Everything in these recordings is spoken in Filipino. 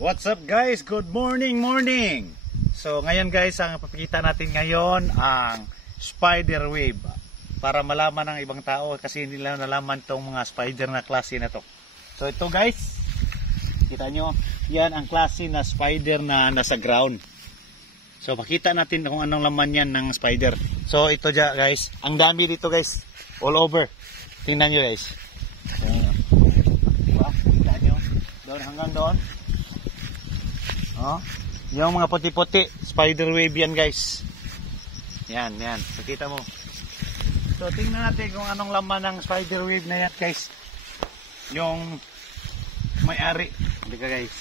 What's up guys? Good morning! So ngayon guys, ang papakita natin ngayon ang spider web para malaman ng ibang tao kasi hindi lang nalaman tong mga spider na klase na to. So ito guys, kita nyo, yan ang klase na spider na nasa ground. So pakita natin kung anong laman yan ng spider. So ito dyan guys, ang dami dito guys, all over. Tingnan nyo guys. Diba? Kita nyo, doon hanggang doon. Oh, yung mga puti-puti, spider web yan guys. Yan, nakita mo. So tingnan natin kung anong laman ng spider web na yan guys. Yung may-ari. Hindi ka guys.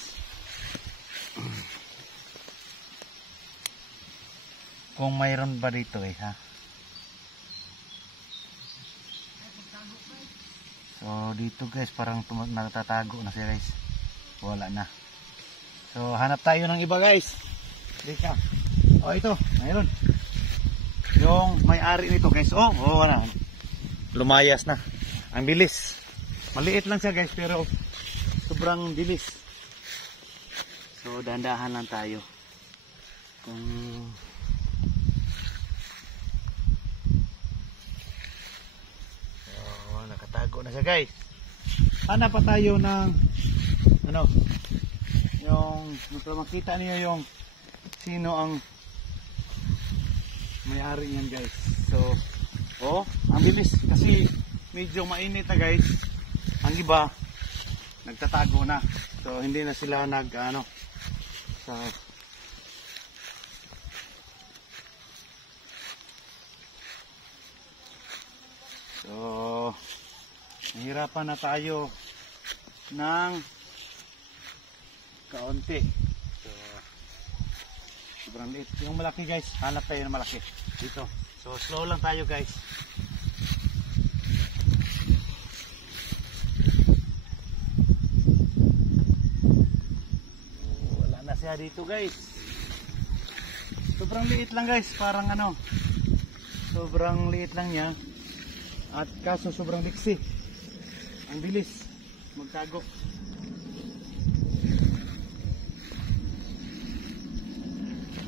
Kung mayroon ba dito ha. So dito guys, parang natatago na siya guys. Wala na. So hanap tayo ng iba guys. Dito. Oh ito, mayroon. Yung may-ari nito guys. Oh, wala. Lumayas na. Ang bilis. Maliit lang siya guys pero sobrang bilis. So dahan-dahan lang tayo. So nakatago na siya guys. Hanap pa tayo ng yung makita niyo yung sino ang may-ari niyan guys. So ang bilis kasi medyo mainit na guys. Ang iba nagtatago na. So hindi na sila So nahirapan na tayo ng kaunti. So sobrang liit. Yung malaki guys, hanap tayo ng malaki dito. So slow lang tayo guys. Wala na siya dito guys. Sobrang liit lang guys, parang sobrang liit lang niya. At kaso sobrang liksi. Ang bilis magtago.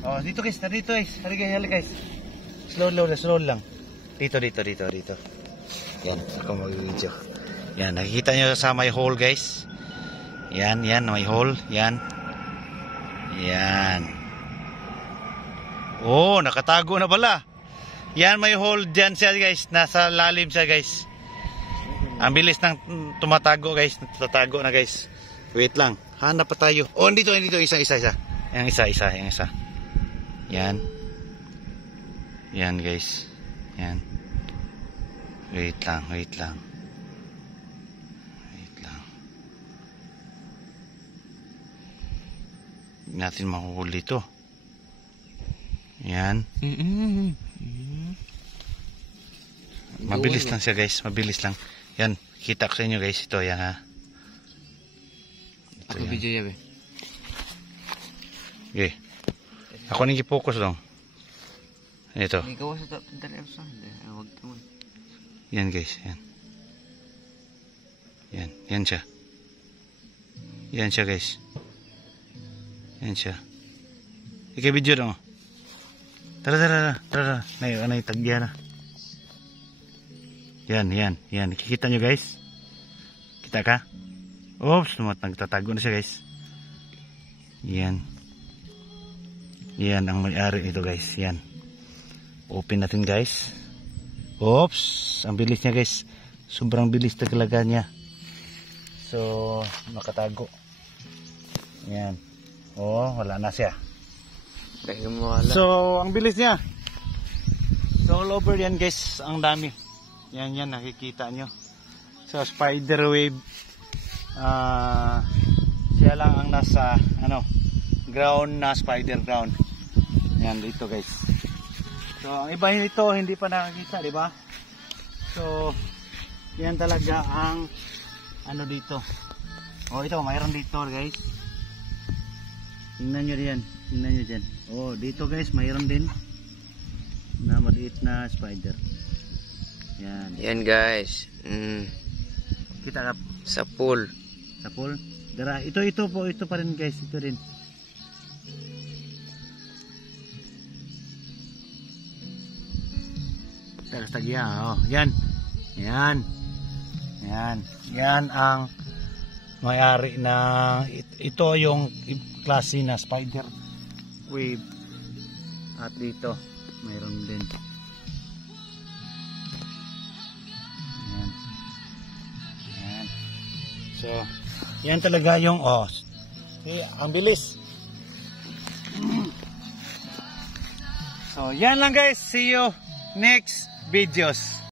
Oh, dito guys, dito guys. Hali guys. Slow lang. Dito. Yan, ako mag-video. Yan, nakikita nyo sa may hole guys. Yan, may hole. Yan. Oh, nakatago na pala. Yan, may hole dyan siya guys. Nasa lalim siya guys. Ang bilis ng tumatago guys. Tatago na guys. Wait lang. Hanap pa tayo. Oh, dito. Isa. Yung isa. Yan guys. Yan. Wait lang. Hindi natin mahuhuli ito. Yan. Mabilis lang siya guys. Mabilis lang. Yan. Kita ko sa inyo guys. Ito yan ha. Ako video yan. Okay. Ako nang i-focus lang. Ito. Yan guys, yan. Yan siya. Yan siya guys. Yan siya. Ika-video lang. Tara. Ano yung tagya na. Yan. Nakikita nyo guys. Kita ka? Oops, nagtatago na siya guys. Yan ang may-ari nito guys. Yan. Open natin guys. Oops, ang bilis niya guys. Sobrang bilis talaga niya. So, nakatago. Yan. Oh, wala na siya. So, ang bilis niya. So, all over yan guys. Ang dami. Yan, nakikita nyo. So, spider web. Siya lang ang nasa, ground na spider ground. Yan dito guys. So ang iba nito hindi pa nakakita, di ba? So yan talaga ang dito. Oh ito mayroon dito guys. Tingnan nyo diyan. Oh dito guys mayroon din na maliit na spider. Yan. Yan guys. Kita ka sa pool. Sa pool? Dara, ito po, ito pa rin guys, ito rin. Tagas tagya, oh, yan. Yan. Yan. Yan ang may-ari na ito yung klase na spider wave. At dito mayroon din. Yan. Yan. So, yan talaga yung ang bilis. So, yan lang guys. See you next videos.